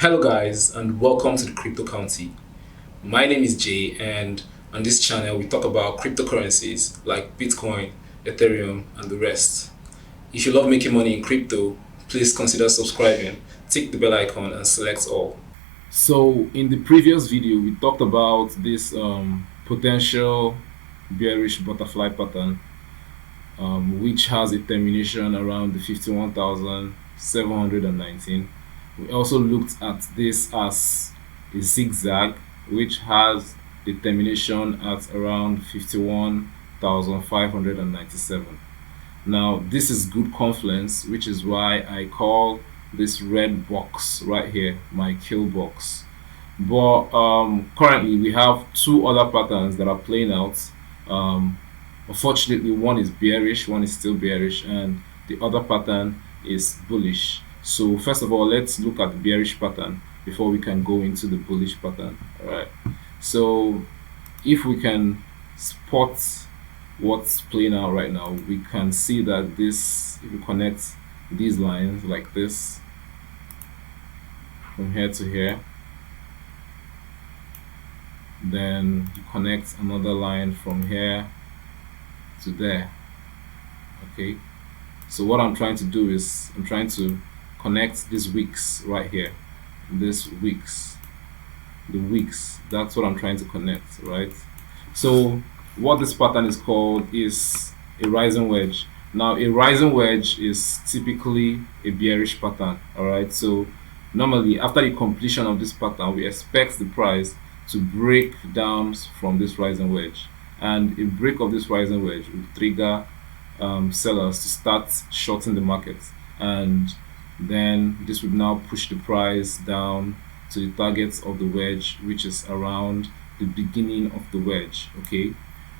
Hello, guys, and welcome to the Crypto County. My name is Jay, and on this channel, we talk about cryptocurrencies like Bitcoin, Ethereum, and the rest. If you love making money in crypto, please consider subscribing, tick the bell icon, and select all. So, in the previous video, we talked about this potential bearish butterfly pattern, which has a termination around the 51,719. We also looked at this as a zigzag, which has the termination at around 51,597. Now, this is good confluence, which is why I call this red box right here my kill box. But currently, we have two other patterns that are playing out. Unfortunately, one is bearish, one is still bearish, and the other pattern is bullish. So first of all, let's look at the bearish pattern before we can go into the bullish pattern. All right. So if we can spot what's playing out right now, we can see that this, if we connect these lines like this from here to here, then you connect another line from here to there. Okay, so what I'm trying to do is I'm trying to connect these wicks right here, this wicks, the wicks, that's what I'm trying to connect, right? So what this pattern is called is a rising wedge. Now a rising wedge is typically a bearish pattern. All right, so normally after the completion of this pattern, we expect the price to break down from this rising wedge, and a break of this rising wedge will trigger sellers to start shorting the market, and then this would now push the price down to the targets of the wedge, which is around the beginning of the wedge. Okay,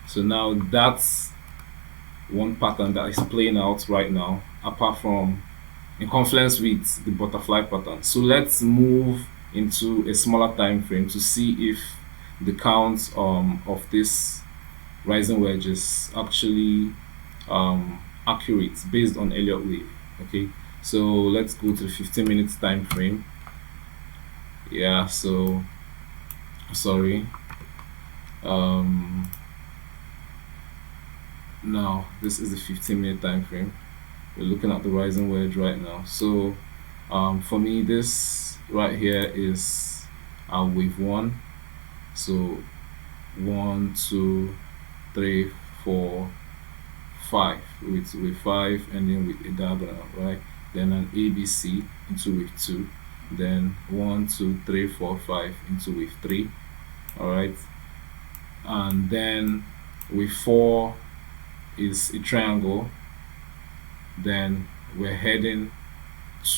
so now that's one pattern that is playing out right now, apart from in confluence with the butterfly pattern. So let's move into a smaller time frame to see if the count of this rising wedge is actually accurate based on Elliott wave. Okay, so let's go to the 15 minutes time frame. Yeah, so sorry, now this is the 15-minute time frame. We're looking at the rising wedge right now. So for me, this right here is our wave one. So 1, 2, 3, 4, 5, with wave 5 ending with a diagonal, right? Then an ABC into wave 2, then 1, 2, 3, 4, 5 into wave 3. All right, and then wave 4 is a triangle, then we're heading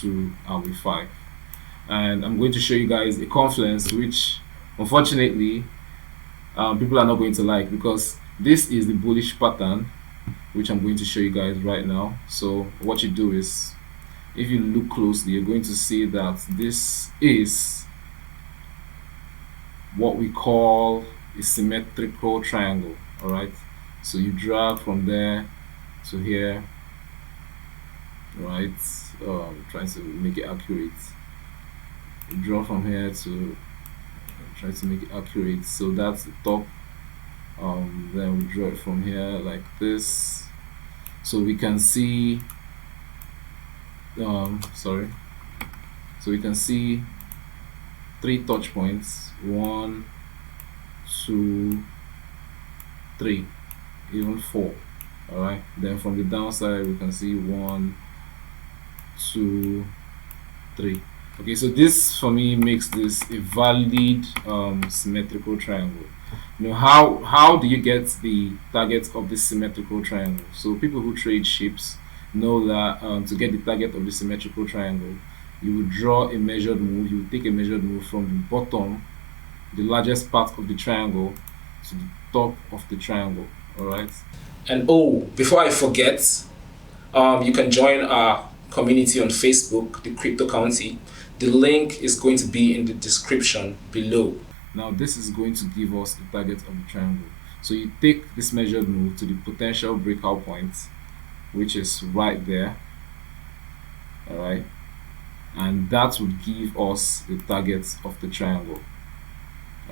to our wave 5, and I'm going to show you guys a confluence which unfortunately people are not going to like, because this is the bullish pattern which I'm going to show you guys right now. So what you do is, if you look closely, you're going to see that this is what we call a symmetrical triangle. All right, so you drag from there to here, right? Trying to make it accurate. You draw from here to try to make it accurate, so that's the top. Then we draw it from here like this, so we can see so we can see 3 touch points, 1, 2, 3, even 4. All right, then from the downside we can see 1, 2, 3. Okay, so this for me makes this a valid symmetrical triangle. You know, how do you get the target of this symmetrical triangle? So people who trade ships know that to get the target of the symmetrical triangle, you would draw a measured move. You would take a measured move from the bottom, the largest part of the triangle, to the top of the triangle. All right. And oh, before I forget, you can join our community on Facebook, the Crypto County. The link is going to be in the description below. Now this is going to give us the target of the triangle. So you take this measured move to the potential breakout point, which is right there. All right, and that would give us the target of the triangle.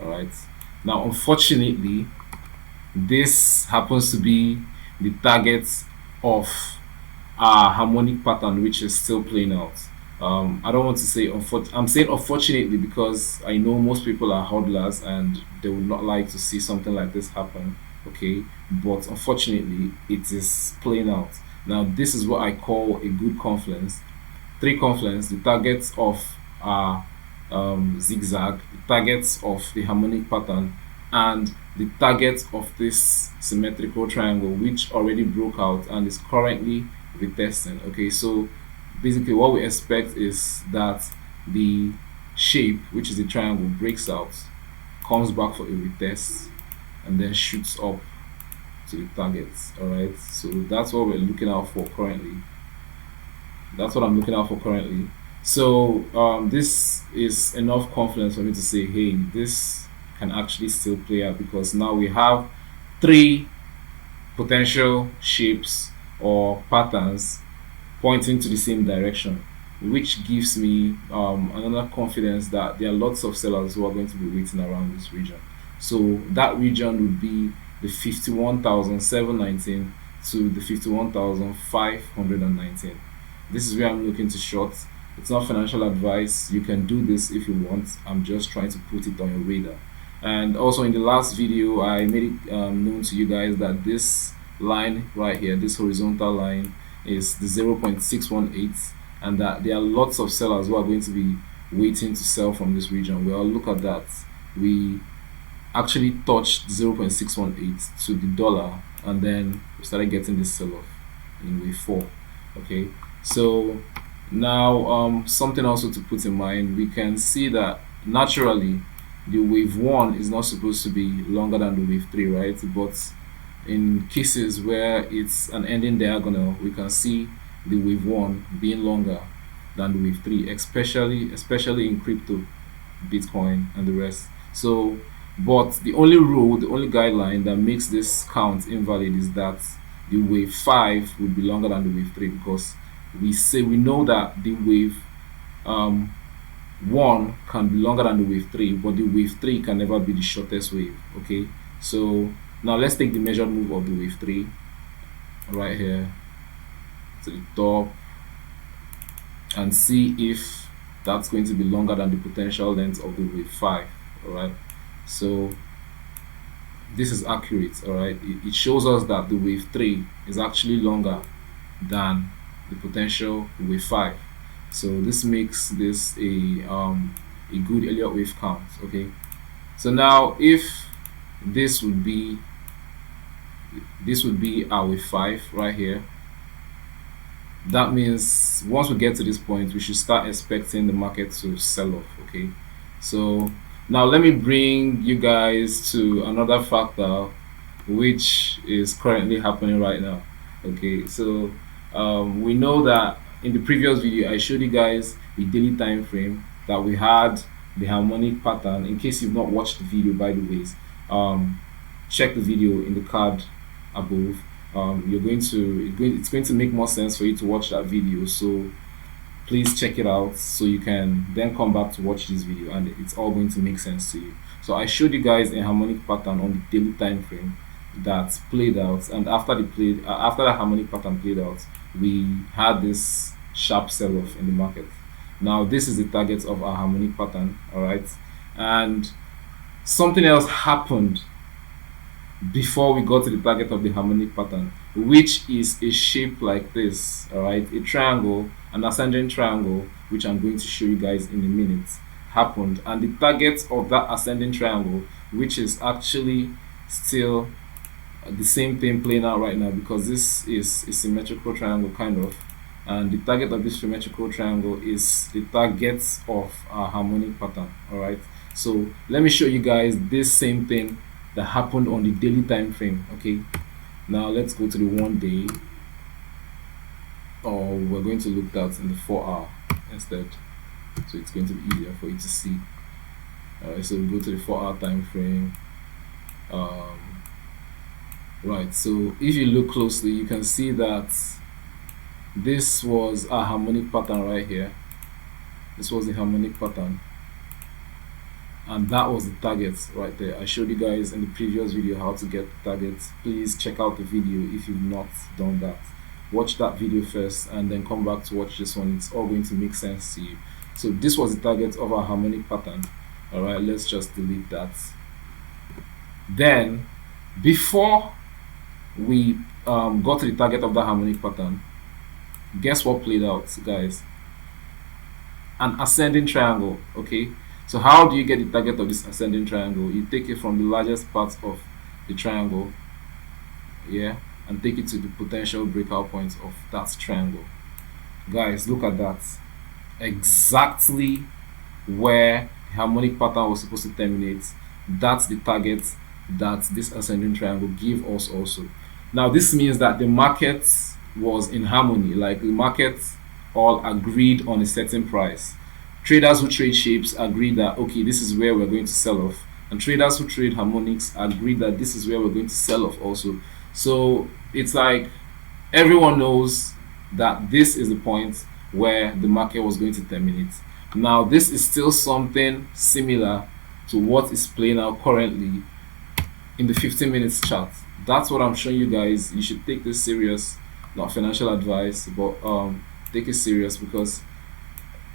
All right, now unfortunately this happens to be the target of our harmonic pattern, which is still playing out. I don't want to say I'm saying unfortunately because I know most people are hodlers and they would not like to see something like this happen. Okay, but unfortunately it is playing out. Now this is what I call a good confluence. Three confluence, the targets of our zigzag, the targets of the harmonic pattern, and the target of this symmetrical triangle, which already broke out and is currently retesting. Okay, so basically what we expect is that the shape, which is the triangle, breaks out, comes back for a retest, and then shoots up to the targets. All right, so that's what we're looking out for currently. That's what I'm looking out for currently. So this is enough confidence for me to say, hey, this can actually still play out, because now we have three potential shapes or patterns pointing to the same direction, which gives me another confidence that there are lots of sellers who are going to be waiting around this region. So that region would be the 51,719 to the 51,519. This is where I'm looking to short. It's not financial advice. You can do this if you want. I'm just trying to put it on your radar. And also in the last video, I made it known to you guys that this line right here, this horizontal line, is the 0.618, and that there are lots of sellers who are going to be waiting to sell from this region. Well, look at that. We actually touched 0.618 to the dollar, and then we started getting this sell-off in wave 4. Okay, so now something also to put in mind, we can see that naturally the wave 1 is not supposed to be longer than the wave 3, right? But in cases where it's an ending diagonal, we can see the wave 1 being longer than the wave 3, especially in crypto, Bitcoin and the rest. So but the only rule, the only guideline that makes this count invalid is that the wave 5 would be longer than the wave 3, because we know that the wave 1 can be longer than the wave 3, but the wave 3 can never be the shortest wave. Okay, so now let's take the measured move of the wave 3 right here to the top and see if that's going to be longer than the potential length of the wave 5. All right, so this is accurate. All right, it shows us that the wave 3 is actually longer than the potential wave 5. So this makes this a good Elliott wave count. Okay, so now if this would be our wave 5 right here, that means once we get to this point, we should start expecting the market to sell off. Okay, so now let me bring you guys to another factor which is currently happening right now. Okay, so we know that in the previous video I showed you guys the daily time frame that we had the harmonic pattern. In case you've not watched the video, by the way, check the video in the card above. It's going to make more sense for you to watch that video, so please check it out so you can then come back to watch this video and it's all going to make sense to you. So I showed you guys a harmonic pattern on the daily time frame that played out, and after the harmonic pattern played out, we had this sharp sell-off in the market. Now this is the target of our harmonic pattern. All right, and something else happened before we got to the target of the harmonic pattern, which is a shape like this. All right, a triangle, an ascending triangle, which I'm going to show you guys in a minute, happened, and the target of that ascending triangle, which is actually still the same thing playing out right now, because this is a symmetrical triangle kind of, and the target of this symmetrical triangle is the target of our harmonic pattern. All right, so let me show you guys this same thing that happened on the daily time frame. Okay, now let's go to the 1 day, or we're going to look at in the 4-hour instead, so it's going to be easier for you to see. All right, so we go to the 4-hour time frame. Right, so if you look closely, you can see that this was a harmonic pattern right here. This was the harmonic pattern, and that was the target right there. I showed you guys in the previous video how to get the targets. Please check out the video if you've not done that. Watch that video first and then come back to watch this one. It's all going to make sense to you. So this was the target of our harmonic pattern. All right, let's just delete that. Then before we got to the target of the harmonic pattern, guess what played out, guys? An ascending triangle. Okay, so how do you get the target of this ascending triangle? You take it from the largest part of the triangle, yeah, and take it to the potential breakout points of that triangle. Guys, look at that. Exactly where the harmonic pattern was supposed to terminate. That's the target that this ascending triangle give us also. Now this means that the market was in harmony, like the market all agreed on a certain price. Traders who trade shapes agree that okay, this is where we're going to sell off, and traders who trade harmonics agree that this is where we're going to sell off also. So it's like everyone knows that this is the point where the market was going to terminate. Now this is still something similar to what is playing out currently in the 15 minutes chart. That's what I'm showing you guys. You should take this serious. Not financial advice, but take it serious, because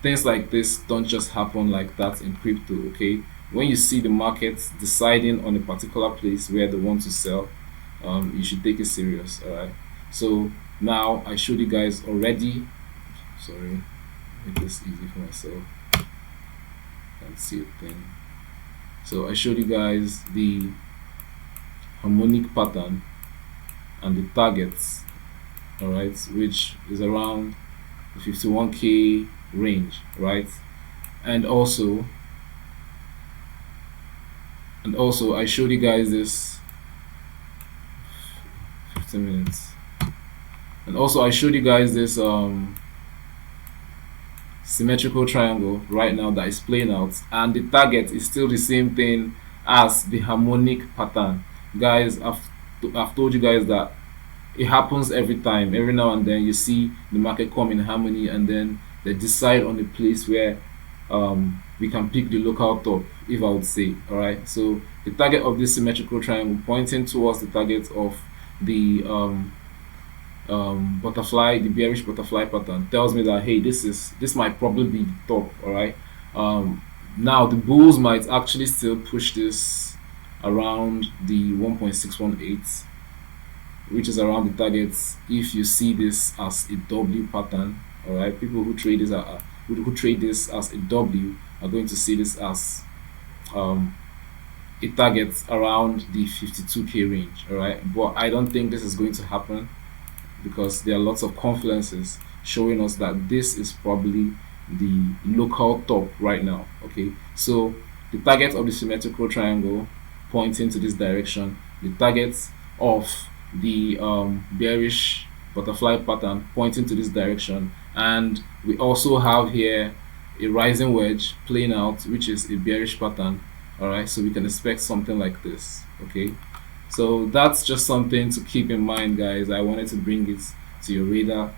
things like this don't just happen like that in crypto. Okay, when you see the market deciding on a particular place where they want to sell, you should take it serious. All right, so now I showed you guys already. Sorry, make this easy for myself. Can't see a thing. So I showed you guys the harmonic pattern and the targets, all right, which is around the 51k range, right? And also I showed you guys this 15 minutes, and also I showed you guys this symmetrical triangle right now that is playing out, and the target is still the same thing as the harmonic pattern. Guys, I've told you guys that it happens every time. Every now and then you see the market come in harmony, and then they decide on a place where we can pick the local top, if I would say. All right, so the target of this symmetrical triangle pointing towards the target of the butterfly, the bearish butterfly pattern, tells me that hey, this might probably be the top. All right, now the bulls might actually still push this around the 1.618, which is around the targets. If you see this as a W pattern, all right, people who trade this who trade this as a W are going to see this as a target around the 52k range. All right, but I don't think this is going to happen, because there are lots of confluences showing us that this is probably the local top right now. Okay, so the target of the symmetrical triangle pointing to this direction, the target of the bearish butterfly pattern pointing to this direction, and we also have here a rising wedge playing out, which is a bearish pattern. All right, so we can expect something like this. Okay, so that's just something to keep in mind, guys. I wanted to bring it to your radar.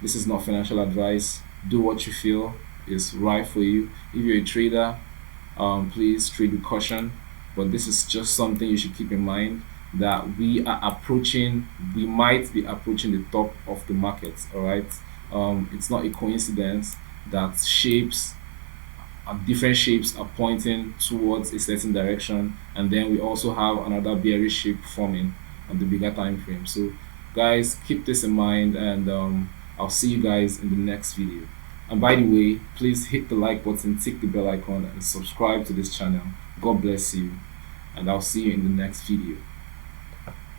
This is not financial advice. Do what you feel is right for you. If you're a trader, please trade with caution, but this is just something you should keep in mind, that we might be approaching the top of the market. All right, it's not a coincidence that different shapes are pointing towards a certain direction, and then we also have another bearish shape forming on the bigger time frame. So guys, keep this in mind, and I'll see you guys in the next video. And by the way, please hit the like button, tick the bell icon, and subscribe to this channel. God bless you, and I'll see you in the next video.